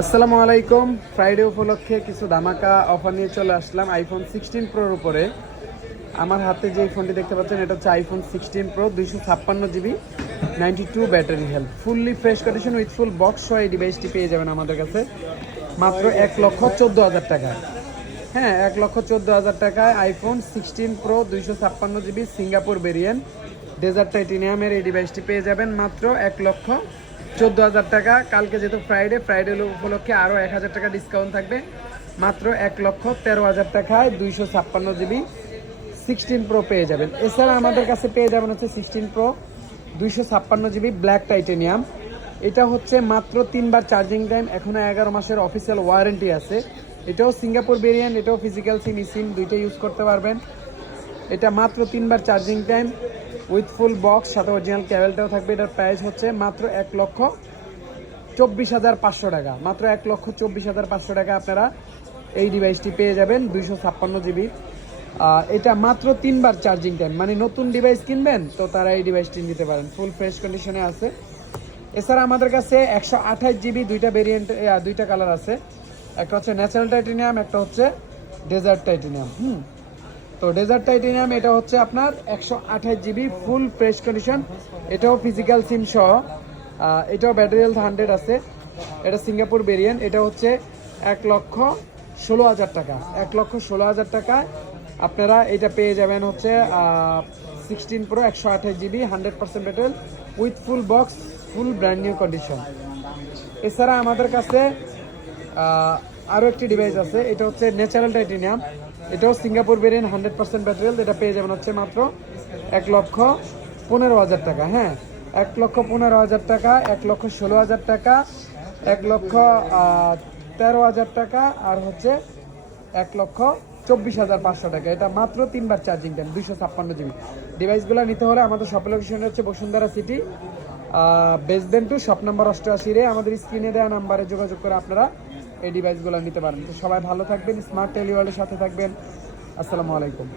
আসসালামু আলাইকুম। ফ্রাইডে উপলক্ষে কিছু ধামাকা অফার নিয়ে চলে আসলাম আইফোন সিক্সটিন প্রোর উপরে। আমার হাতে যে ফোনটি দেখতে পাচ্ছেন, এটা হচ্ছে আইফোন সিক্সটিন প্রো দুইশো ছাপ্পান্ন GB ninety two battery health fully fresh condition with full box সহ এই ডিভাইসটি পেয়ে যাবেন আমাদের কাছে। মাত্র এক লক্ষ চোদ্দ হাজার টাকা। হ্যাঁ এক লক্ষ চোদ্দ হাজার টাকায় আইফোন সিক্সটিন প্রো দুইশো ছাপ্পান্ন জিবি সিঙ্গাপুর ভেরিয়েন্ট ডেজার্ট টাইটেনিয়ামের এই ডিভাইসটি পেয়ে যাবেন মাত্র এক লক্ষ চোদ্দ হাজার টাকা। কালকে যেহেতু ফ্রাইডে ফ্রাইডে উপলক্ষে আরও এক হাজার টাকা ডিসকাউন্ট থাকবে। মাত্র এক লক্ষ তেরো হাজার টাকায় দুইশো ছাপ্পান্ন জিবি সিক্সটিন প্রো পেয়ে যাবেন। এছাড়া আমাদের কাছে পেয়ে যাবেন হচ্ছে সিক্সটিন প্রো দুইশো ছাপ্পান্ন জিবি ব্ল্যাক টাইটেনিয়াম এটা হচ্ছে মাত্র তিনবার চার্জিং টাইম এখনও এগারো মাসের অফিসিয়াল ওয়ারেন্টি আছে। এটাও সিঙ্গাপুর ভেরিয়েন্ট এটাও ফিজিক্যাল সিম সিম দুইটাই ইউজ করতে পারবেন। এটা মাত্র তিনবার charging time with full box, সাথে অরিজিনাল ক্যাবেলটাও থাকবে। এটার প্রাইস হচ্ছে মাত্র এক লক্ষ চব্বিশ হাজার পাঁচশো টাকা। মাত্র এক লক্ষ চব্বিশ হাজার পাঁচশো টাকা আপনারা এই ডিভাইসটি পেয়ে যাবেন, দুইশো ছাপ্পান্ন জিবি এটা মাত্র তিনবার চার্জিং টাইম মানে নতুন ডিভাইস কিনবেন, তো তারা এই ডিভাইসটি নিতে পারেন। ফুল ফ্রেশ কন্ডিশনে আছে। এছাড়া আমাদের কাছে একশো আঠাশ জিবি দুইটা ভেরিয়েন্ট দুইটা কালার আছে। একটা হচ্ছে ন্যাচারাল টাইটেনিয়াম একটা হচ্ছে ডেজার্ট টাইটেনিয়াম হুম। তো ডেজার্ট টাইটেনিয়াম এটা হচ্ছে আপনার একশো আঠাশ জিবি ফুল ফ্রেশ কন্ডিশন এটাও ফিজিক্যাল সিম সহ। এটাও ব্যাটারি হেলথ হান্ড্রেড আছে। এটা সিঙ্গাপুর ভেরিয়েন্ট এটা হচ্ছে এক লক্ষ ষোলো হাজার টাকা। এক লক্ষ ষোলো হাজার টাকা। আপনারা এটা পেয়ে যাবেন হচ্ছে সিক্সটিন প্রো একশো আঠাশ GB hundred percent battery with full box full brand new condition এছাড়া আমাদের কাছে আরও একটি ডিভাইস আছে, এটা হচ্ছে ন্যাচারাল টাইটেনিয়াম এটাও সিঙ্গাপুর ভেরিয়েন্ট হান্ড্রেড পার্সেন্ট ব্যাটারিয়াল এটা পেয়ে যাবেন হচ্ছে মাত্র এক লক্ষ পনেরো হাজার টাকা হ্যাঁ। এক লক্ষ পনেরো হাজার টাকা, এক লক্ষ ষোলো হাজার টাকা, এক লক্ষ তেরো হাজার টাকা, আর হচ্ছে এক লক্ষ চব্বিশ হাজার পাঁচশো টাকা। এটা মাত্র তিনবার চার্জিং টাইম দুইশো ছাপ্পান্ন জিবি ডিভাইসগুলো নিতে হলে আমাদের শপ লোকেশন হচ্ছে Bashundhara city basement two shop number অষ্টআশি রে। আমাদের স্ক্রিনে দেওয়া নাম্বারে যোগাযোগ করে আপনারা এই ডিভাইসগুলো নিতে পারেন। তো সবাই ভালো থাকবেন স্মার্ট টেলিওয়ালের সাথে থাকবেন। আসসালামু আলাইকুম।